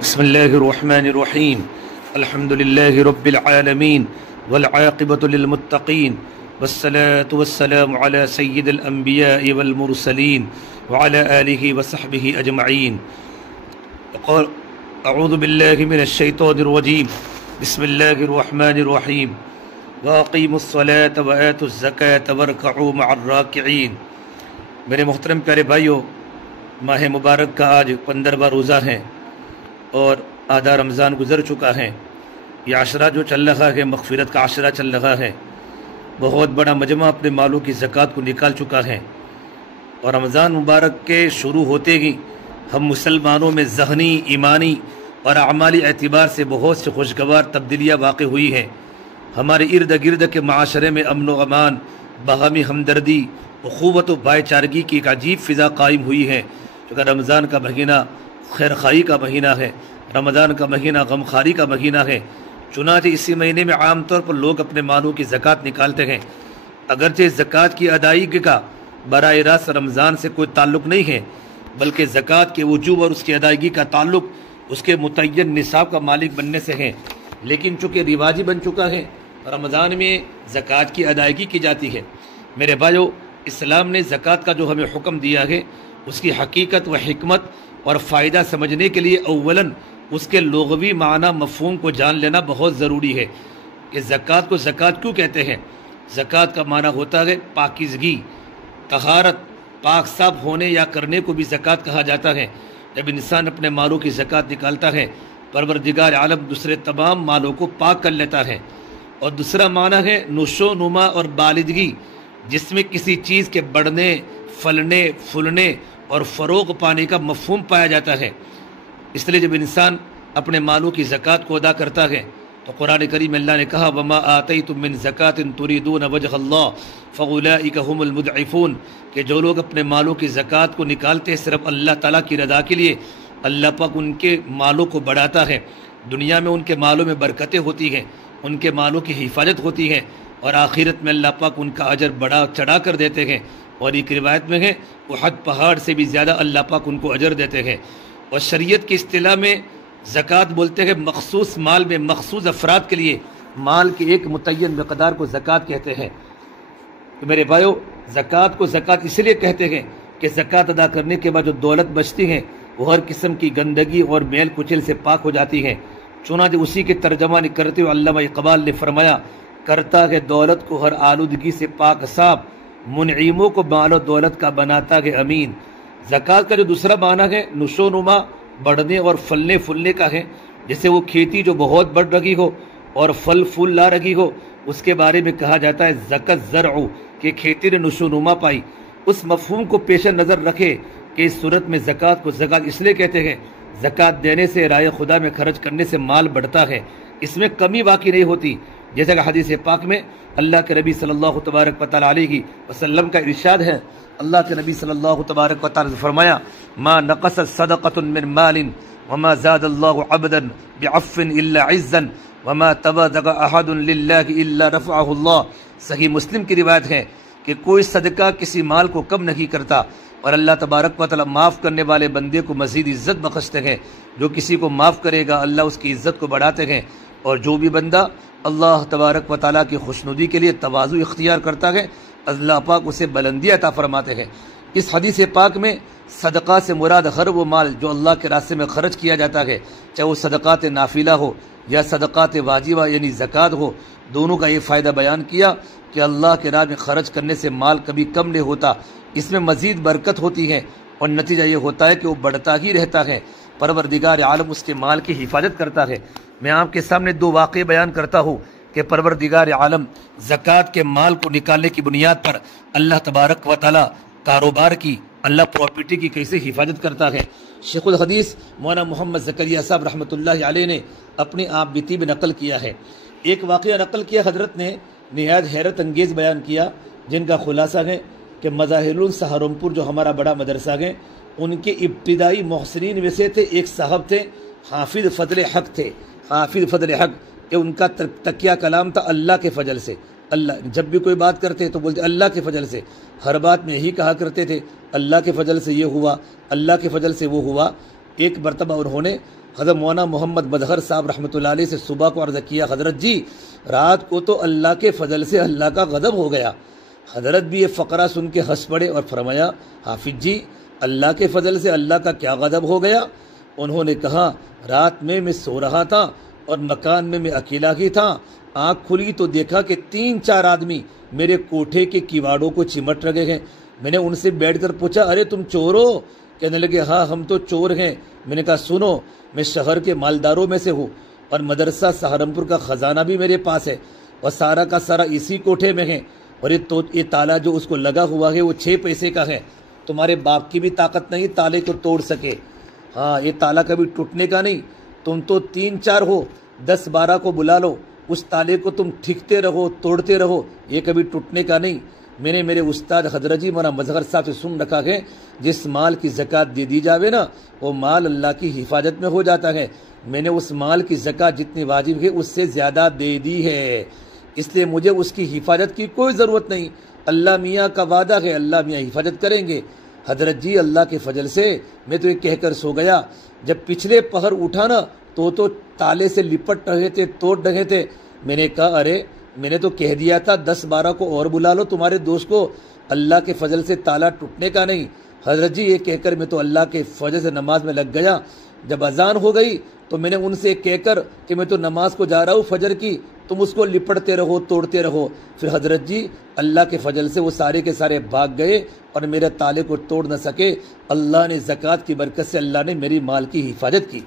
بسم الله الرحمن الرحيم الحمد لله رب العالمين والعاقبة للمتقين والصلاة والسلام على سيد الأنبياء والمرسلين وعلى آله وصحبه أجمعين. أعوذ بالله من الشيطان الرجيم. بسم الله الرحمن الرحيم. وأقيموا الصلاة وآتوا الزكاة واركعوا مع الراكعين. میرے محترم پیارے بھائیو، ماہ مبارک کا آج 15واں روزہ ہے اور آدھا رمضان گزر چکا ہے. یہ عشرہ جو چل رہا ہے، مغفرت کا عشرہ چل رہا ہے. بہت بڑا مجمع اپنے مالوں کی زکوٰۃ کو نکال چکا ہے، اور رمضان مبارک کے شروع ہوتے ہی ہم مسلمانوں میں ذہنی، ایمانی اور اعمالی اعتبار سے بہت سے خوشگوار تبدیلیاں واقع ہوئی ہیں. ہمارے ارد گرد کے معاشرے میں امن و امان، باہمی ہمدردی، اخوت و بھائی چارگی کی ایک عجیب فضا قائم ہوئی ہے. کیونکہ رمضان کا مہینہ خیر خواہی کا مہینہ ہے، رمضان کا مہینہ غمخواری کا مہینہ ہے. چنانچہ اسی مہینے میں عام طور پر لوگ اپنے مالوں کی زکوٰۃ نکالتے ہیں. اگرچہ زکوٰۃ کی ادائیگی کا براہ راست رمضان سے کوئی تعلق نہیں ہے، بلکہ زکوٰۃ کے وجوب اور اس کی ادائیگی کا تعلق اس کے متعین نصاب کا مالک بننے سے ہے. لیکن چونکہ رواجی بن چکا ہے، رمضان میں زکوٰۃ کی ادائیگی کی جاتی ہے. میرے بھائیو، اسلام نے زکوٰۃ کا جو ہمیں حکم دیا ہے، اس کی حقیقت و حکمت اور فائدہ سمجھنے کے لیے اولاً اس کے لغوی معنی مفہوم کو جان لینا بہت ضروری ہے کہ زکوٰۃ کو زکوٰۃ کیوں کہتے ہیں. زکوٰۃ کا معنی ہوتا ہے پاکیزگی، طہارت، پاک صاف ہونے یا کرنے کو بھی زکوٰۃ کہا جاتا ہے. جب انسان اپنے مالوں کی زکوٰۃ نکالتا ہے، پروردگار عالم دوسرے تمام مالوں کو پاک کر لیتا ہے. اور دوسرا معنی ہے نشو نما اور بالغی، جس میں کسی چیز کے بڑھنے، پھلنے، پھولنے اور فروغ پانے کا مفہوم پایا جاتا ہے. اس لیے جب انسان اپنے مالوں کی زکوٰۃ کو ادا کرتا ہے تو قرآن کریم اللہ نے کہا وَمَا آتَيْتُم مِّن زَكَاةٍ تُرِيدُونَ وَجْهَ اللَّهِ فَأُولَٰئِكَ هُمُ الْمُضْعِفُونَ، کہ جو لوگ اپنے مالوں کی زکوٰۃ کو نکالتے ہیں صرف اللہ تعالیٰ کی رضا کے لیے، اللہ پاک ان کے مالوں کو بڑھاتا ہے. دنیا میں ان کے مالوں میں برکتیں ہوتی ہیں، ان کے مالوں کی حفاظت ہوتی ہے، اور آخرت میں اللہ پاک ان کا اجر بڑھا چڑھا کر دیتے ہیں. اور ایک روایت میں ہے احد پہاڑ سے بھی زیادہ اللہ پاک ان کو اجر دیتے ہیں. اور شریعت کی اصطلاح میں زکوٰۃ بولتے ہیں مخصوص مال میں مخصوص افراد کے لیے مال کی ایک متعین مقدار کو زکوٰۃ کہتے ہیں. تو میرے بھائیو، زکوٰۃ کو زکوٰۃ اس لیے کہتے ہیں کہ زکوٰۃ ادا کرنے کے بعد جو دولت بچتی ہے وہ ہر قسم کی گندگی اور میل کچل سے پاک ہو جاتی ہے. چنانچہ اسی کے ترجمہ کرتے ہوئے علامہ اقبال نے فرمایا کرتا ہے دولت کو ہر آلودگی سے پاک صاف، منعیموں کو مال و دولت کا بناتا ہے امین. زکوٰۃ کا جو دوسرا معنی ہے نشو نما، بڑھنے اور پھلنے پھولنے کا ہے. جیسے وہ کھیتی جو بہت بڑھ رہی ہو اور پھل پھول لا رہی ہو، اس کے بارے میں کہا جاتا ہے زکت زرع، کہ کھیتی نے نشو نما پائی. اس مفہوم کو پیش نظر رکھے کہ اس صورت میں زکوٰۃ کو زکوٰۃ اس لیے کہتے ہیں زکوٰۃ دینے سے رائے خدا میں خرچ کرنے سے مال بڑھتا ہے، اس میں کمی باقی نہیں ہوتی. جیسا کہ حدیث پاک میں اللہ کے نبی صلی اللہ تبارک و تعالیٰ علیہ وسلم کا ارشاد ہے. اللہ کے نبی صلی اللہ تبارک و تعالیٰ نے فرمایا ما نقصت صدقۃ من مال وما زاد اللہ عبدا بعفو الا عزا وما تبادغ احد للہ الا رفعہ اللہ. صحیح مسلم کی روایت ہے کہ کوئی صدقہ کسی مال کو کم نہیں کرتا، اور اللہ تبارک و تعالیٰ معاف کرنے والے بندے کو مزید عزت بخشتے ہیں. جو کسی کو معاف کرے گا اللہ اس کی عزت کو بڑھاتے ہیں، اور جو بھی بندہ اللہ تبارک و تعالیٰ کی خوشنودی کے لیے تواضع اختیار کرتا ہے اللہ پاک اسے بلندی عطا فرماتے ہیں. اس حدیث پاک میں صدقہ سے مراد ہر وہ مال جو اللہ کے راستے میں خرچ کیا جاتا ہے، چاہے وہ صدقات نافلہ ہو یا صدقات واجبہ یعنی زکوٰۃ ہو. دونوں کا یہ فائدہ بیان کیا کہ اللہ کے راہ میں خرچ کرنے سے مال کبھی کم نہیں ہوتا، اس میں مزید برکت ہوتی ہے، اور نتیجہ یہ ہوتا ہے کہ وہ بڑھتا ہی رہتا ہے. پروردگار عالم اس کے مال کی حفاظت کرتا ہے. میں آپ کے سامنے دو واقعے بیان کرتا ہوں کہ پروردگار عالم زکوٰۃ کے مال کو نکالنے کی بنیاد پر اللہ تبارک و تعالیٰ کاروبار کی، اللہ پراپرٹی کی کیسے حفاظت کرتا ہے. شیخ الحدیث مولانا محمد زکریا صاحب رحمۃ اللہ علیہ نے اپنی آپ بیتی میں نقل کیا ہے. ایک واقعہ نقل کیا حضرت نے نہایت حیرت انگیز بیان کیا، جن کا خلاصہ ہے کہ مظاہرون سہارنپور جو ہمارا بڑا مدرسہ ہے، ان کے ابتدائی محسنین میں سے تھے، ایک صاحب تھے حافظ فضل حق تھے. حافظ فضل حق کہ ان کا تکیہ کلام تھا اللہ کے فضل سے. اللہ جب بھی کوئی بات کرتے تو بولتے اللہ کے فضل سے، ہر بات میں یہی کہا کرتے تھے اللہ کے فضل سے یہ ہوا، اللہ کے فضل سے وہ ہوا. ایک مرتبہ انہوں نے حضرت مولانا محمد مظہر صاحب رحمۃ اللہ علیہ سے صبح کو عرض کیا، حضرت جی رات کو تو اللہ کے فضل سے اللہ کا غضب ہو گیا۔ حضرت بھی یہ فقرہ سن کے ہنس پڑے اور فرمایا، حافظ جی اللہ کے فضل سے اللہ کا کیا غضب ہو گیا؟ انہوں نے کہا، رات میں سو رہا تھا اور مکان میں اکیلا ہی تھا، آنکھ کھلی تو دیکھا کہ 3-4 آدمی میرے کوٹھے کے کیواڑوں کو چمٹ رہے ہیں۔ میں نے ان سے بیٹھ کر پوچھا، ارے تم چور ہو؟ کہنے لگے، ہاں ہم تو چور ہیں۔ میں نے کہا، سنو میں شہر کے مالداروں میں سے ہوں اور مدرسہ سہارنپور کا خزانہ بھی میرے پاس ہے اور سارا کا سارا اسی کوٹھے میں ہے، اور یہ تالا جو اس کو لگا ہوا ہے وہ 6 پیسے کا ہے۔ تمہارے باپ کی بھی طاقت نہیں تالے کو توڑ سکے، ہاں یہ تالا کبھی ٹوٹنے کا نہیں۔ تم تو 3-4 ہو، 10-12 کو بلا لو، اس تالے کو تم ٹھیکتے رہو، توڑتے رہو، یہ کبھی ٹوٹنے کا نہیں۔ میں نے میرے استاد حضرت جی مولانا مظہر صاحب سے سن رکھا ہے، جس مال کی زکوٰۃ دے دی جاوے نا وہ مال اللہ کی حفاظت میں ہو جاتا ہے۔ میں نے اس مال کی زکوٰۃ جتنی واجب ہے اس سے زیادہ دے دی ہے، اس لیے مجھے اس کی حفاظت کی کوئی ضرورت نہیں۔ اللہ میاں کا وعدہ ہے، اللہ میاں حفاظت کریں گے۔ حضرت جی اللہ کے فضل سے میں تو یہ کہہ کر سو گیا، جب پچھلے پہر اٹھا نا تو تالے سے لپٹ رہے تھے، توڑ رہے تھے۔ میں نے کہا، ارے میں نے تو کہہ دیا تھا 10-12 کو اور بلا لو تمہارے دوست کو، اللہ کے فضل سے تالا ٹوٹنے کا نہیں۔ حضرت جی یہ کہہ کر میں تو اللہ کے فضل سے نماز میں لگ گیا۔ جب اذان ہو گئی تو میں نے ان سے کہہ کر کہ میں تو نماز کو جا رہا ہوں فجر کی، تم اس کو لپٹتے رہو، توڑتے رہو۔ پھر حضرت جی اللہ کے فضل سے وہ سارے کے سارے بھاگ گئے اور میرے تالے کو توڑ نہ سکے۔ اللہ نے زکوٰۃ کی برکت سے اللہ نے میری مال کی حفاظت کی۔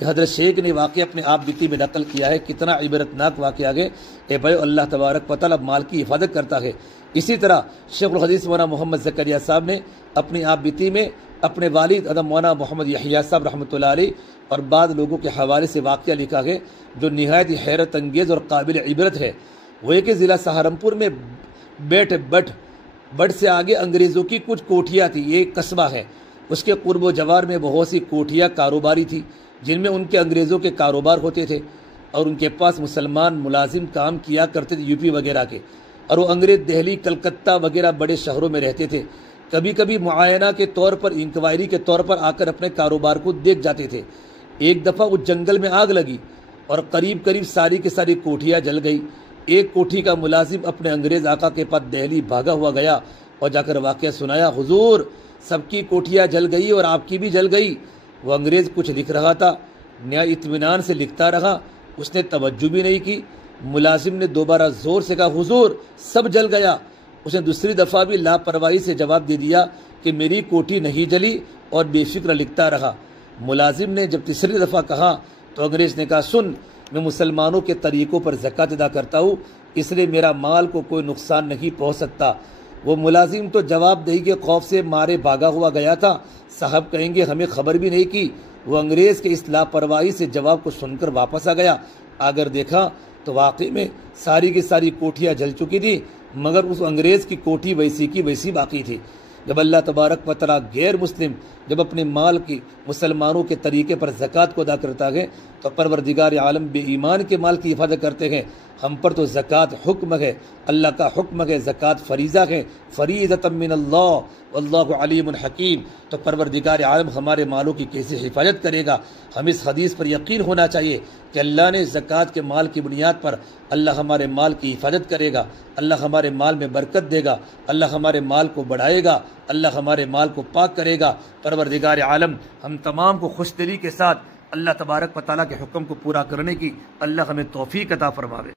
حضرت شیخ نے واقعہ اپنے آپ بیتی میں نقل کیا ہے، کتنا عبرتناک واقعہ ہے۔ اے بھائی اللہ تبارک و تعالی مال کی حفاظت کرتا ہے۔ اسی طرح شیخ الحدیث مولانا محمد زکریہ صاحب نے اپنی آپ بیتی میں اپنے والد حضرت مولانا محمد یحییٰ صاحب رحمۃ اللہ علیہ اور بعض لوگوں کے حوالے سے واقعہ لکھا ہے جو نہایت حیرت انگیز اور قابل عبرت ہے۔ وہ یہ کہ ضلع سہارنپور میں بٹ سے آگے انگریزوں کی کچھ کوٹھیاں تھیں، یہ ایک قصبہ ہے، اس کے قرب و جوار میں بہت سی کوٹھیاں کاروباری تھی جن میں ان کے انگریزوں کے کاروبار ہوتے تھے، اور ان کے پاس مسلمان ملازم کام کیا کرتے تھے یو پی وغیرہ کے، اور وہ انگریز دہلی، کلکتہ وغیرہ بڑے شہروں میں رہتے تھے۔ کبھی کبھی معائنہ کے طور پر، انکوائری کے طور پر آ کر اپنے کاروبار کو دیکھ جاتے تھے۔ ایک دفعہ اس جنگل میں آگ لگی اور قریب ساری کی ساری کوٹھیاں جل گئی۔ ایک کوٹھی کا ملازم اپنے انگریز آقا کے پاس دہلی بھاگا ہوا گیا اور جا کر واقعہ سنایا، حضور سب کی کوٹھیاں جل گئی اور آپ کی بھی جل گئی۔ وہ انگریز کچھ لکھ رہا تھا، نیا اطمینان سے لکھتا رہا، اس نے توجہ بھی نہیں کی۔ ملازم نے دوبارہ زور سے کہا، حضور سب جل گیا۔ اس نے دوسری دفعہ بھی لاپرواہی سے جواب دے دیا کہ میری کوٹھی نہیں جلی، اور بے فکر لکھتا رہا۔ ملازم نے جب تیسری دفعہ کہا تو انگریز نے کہا، سن میں مسلمانوں کے طریقوں پر زکوٰۃ ادا کرتا ہوں، اس لیے میرا مال کو کوئی نقصان نہیں پہنچ سکتا۔ وہ ملازم تو جواب دہی کے خوف سے مارے بھاگا ہوا گیا تھا، صاحب کہیں گے ہمیں خبر بھی نہیں کی۔ وہ انگریز کے اس لاپرواہی سے جواب کو سن کر واپس آ گیا۔ اگر دیکھا تو واقعی میں ساری کی ساری کوٹھیاں جل چکی تھی، مگر اس انگریز کی کوٹھی ویسی کی ویسی باقی تھی۔ جب اللہ تبارک و تعالیٰ غیر مسلم جب اپنے مال کی مسلمانوں کے طریقے پر زکوٰۃ کو ادا کرتا ہے تو پروردگار عالم بے ایمان کے مال کی حفاظت کرتے ہیں۔ ہم پر تو زکوٰۃ حکم ہے، اللہ کا حکم ہے، زکوٰۃ فریضہ ہے، فریضۃ من اللہ واللہ علیم حکیم۔ تو پروردگار عالم ہمارے مالوں کی کیسے حفاظت کرے گا؟ ہم اس حدیث پر یقین ہونا چاہیے کہ اللہ نے زکوٰۃ کے مال کی بنیاد پر اللہ ہمارے مال کی حفاظت کرے گا، اللہ ہمارے مال میں برکت دے گا، اللہ ہمارے مال کو بڑھائے گا، اللہ ہمارے مال کو پاک کرے گا۔ پروردگار عالم ہم تمام کو خوش دلی کے ساتھ اللہ تبارک و تعالیٰ کے حکم کو پورا کرنے کی اللہ ہمیں توفیق عطا فرماوے۔